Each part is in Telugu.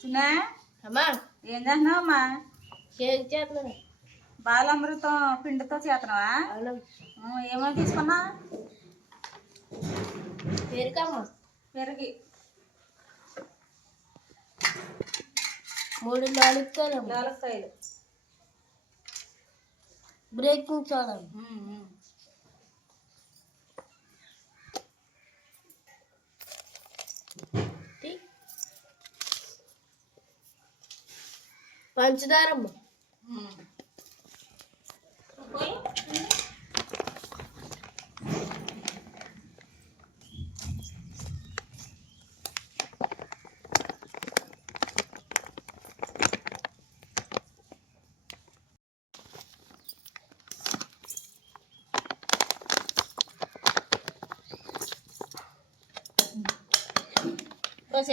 చిన్న? అమ్మా. ఏం చేస్తున్నావు అమ్మా? చేస్తున్నాను బాలామృతం పిండితో చేస్తున్నావా? ఏమో తీసుకున్నా పెరిగి. మూడు నాలుగు యాలక్కాయలు బ్రేకింగ్ సోడా. పంచదారమ్మ ఉమ్.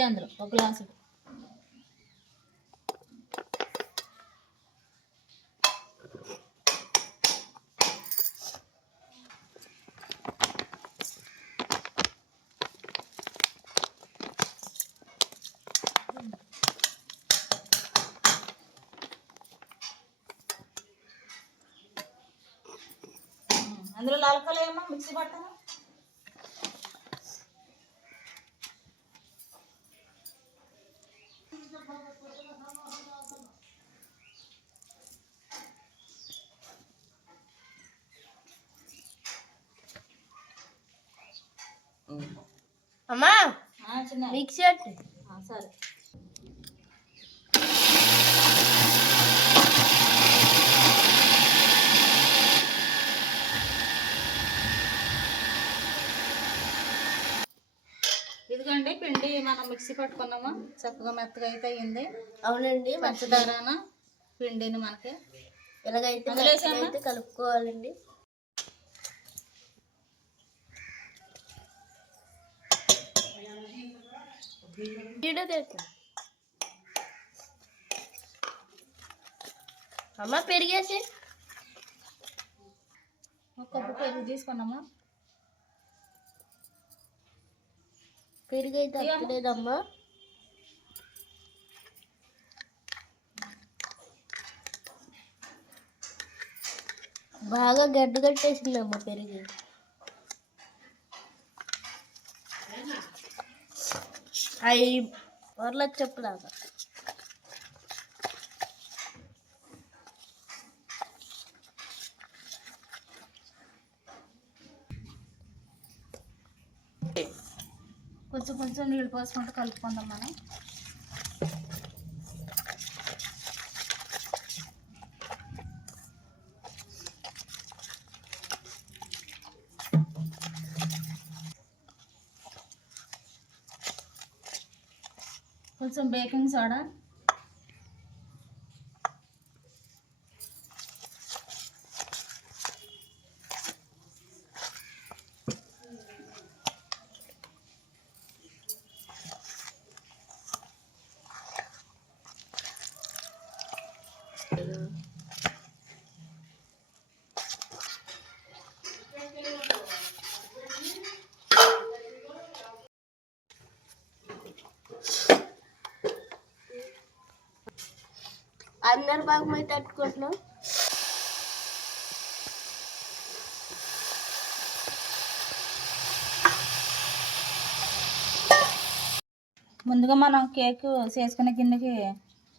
అందులో ఒక గ్లాసు అందులో లాలకాలు ఏమో మిక్సీ పట్టాను అమ్మా ఆ, చిన్న. మిక్సీ సరే ఇదిగోండి పిండి మనం మిక్సీ పట్టుకున్నాము? చక్కగా మెత్తగా అయితే అయ్యింది. అవునండి పంచదారాన పిండిని మనకి? అయితే కలుపుకోవాలండి. అమ్మ పెరిగేసి. ఒక కప్పు పెరుగు తీసుకున్నాము? పెరుగైతే. అక్కలేదమ్మా బాగా గడ్డ కట్టేసిందమ్మా పెరుగు. అవి వరల చెప్పులాగా కొంచెం కొంచెం నీళ్ళు పోసుకుంటూ కలుపుకుందాం మనం. కొంచెం బేకింగ్ సోడా. అందరు భాగం అయితే తట్టుకుంటున్నాం ముందుగా మనం కేక్ చేసుకునే గిన్నెకి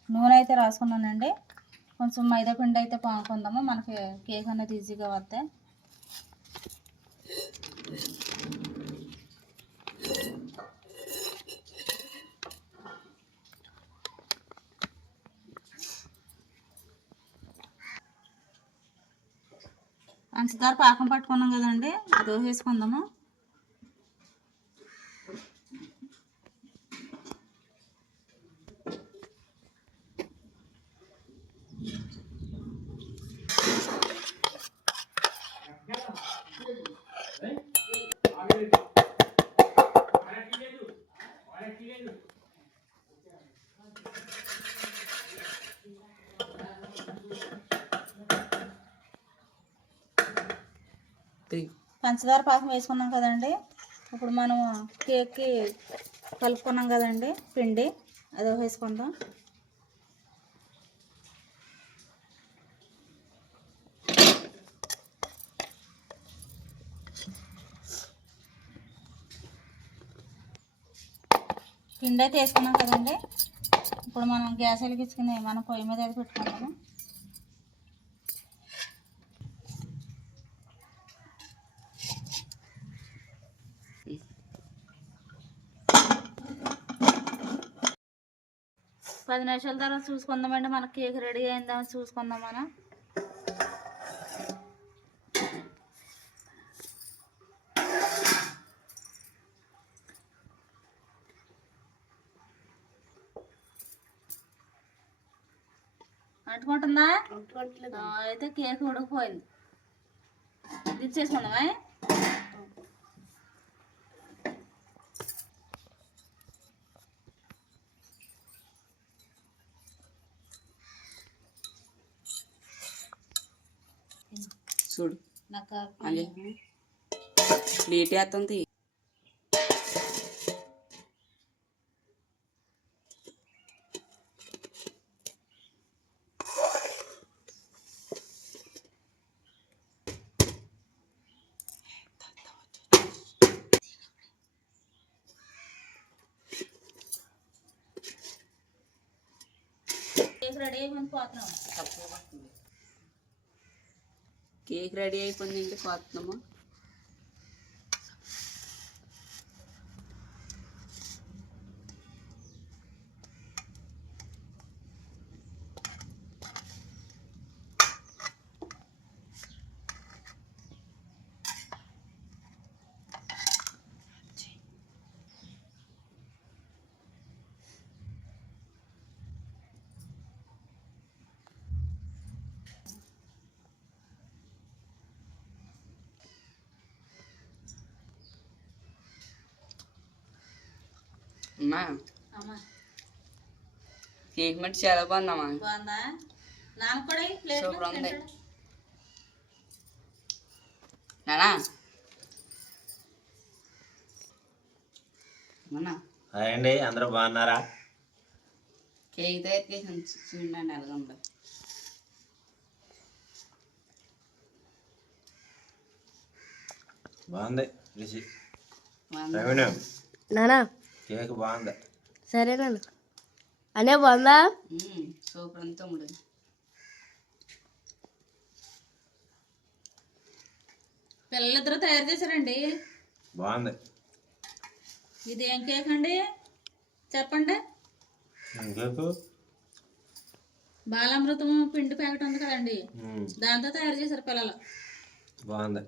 నూనె అయితే రాసుకున్నానండి. కొంచెం మైదా పిండి అయితే పాముకుందాము. మనకి కేక్ అనేది ఈజీగా వస్తాయి పంచదార పాకం పట్టుకున్నాం కదండి అది పంచదార పాకం వేసుకున్నాం కదండి. ఇప్పుడు మనం కేక్కి కలుపుకున్నాం కదండి పిండి. అదో వేసుకుందాం. పిండి అయితే వేసుకున్నాం కదండి. ఇప్పుడు మనం గ్యాస్ వెలిగించుకుని మనం పొయ్యి మీద అయితే పెట్టుకుంటాము పది నిమిషాల తర్వాత చూసుకుందామండి మన కేక్ రెడీ అయిందా. చూసుకుందాం మనం అంటుకుంటుందా? అయితే కేక్ ఉడికిపోయింది. దించేసుకుందామా చూడు. నాకు అదే ప్లేట్ వేస్తుంది కేక్ రెడీ అయిపోయింది పోతున్నాం కేక్ రెడీ అయిపోయింది. ఇంటి కోస్తున్నాము అమ్మా. కేక్ మట్టి చాలా బాగుందమ్మా. సూపర్ ఉంది. నానా హాయ్ అండి అందరూ బాగున్నారా? కేక్ తయారు చేసి చూడండి ఎలాగ ఉందో బాగుంది రుచి. నానా. కేక్ బాగుంది. సరేనా అనే బాగుందా? సూపర్ అంతా తమ్ముడు పిల్లలిద్దరూ తయారు చేశారండి. బాగుంది. ఇదేం కేక్ అండి? చెప్పండి. బాలామృతం పిండి ప్యాకెట్ ఉంది కదండి. దాంతో తయారు చేశారు పిల్లలు. బాగుంది.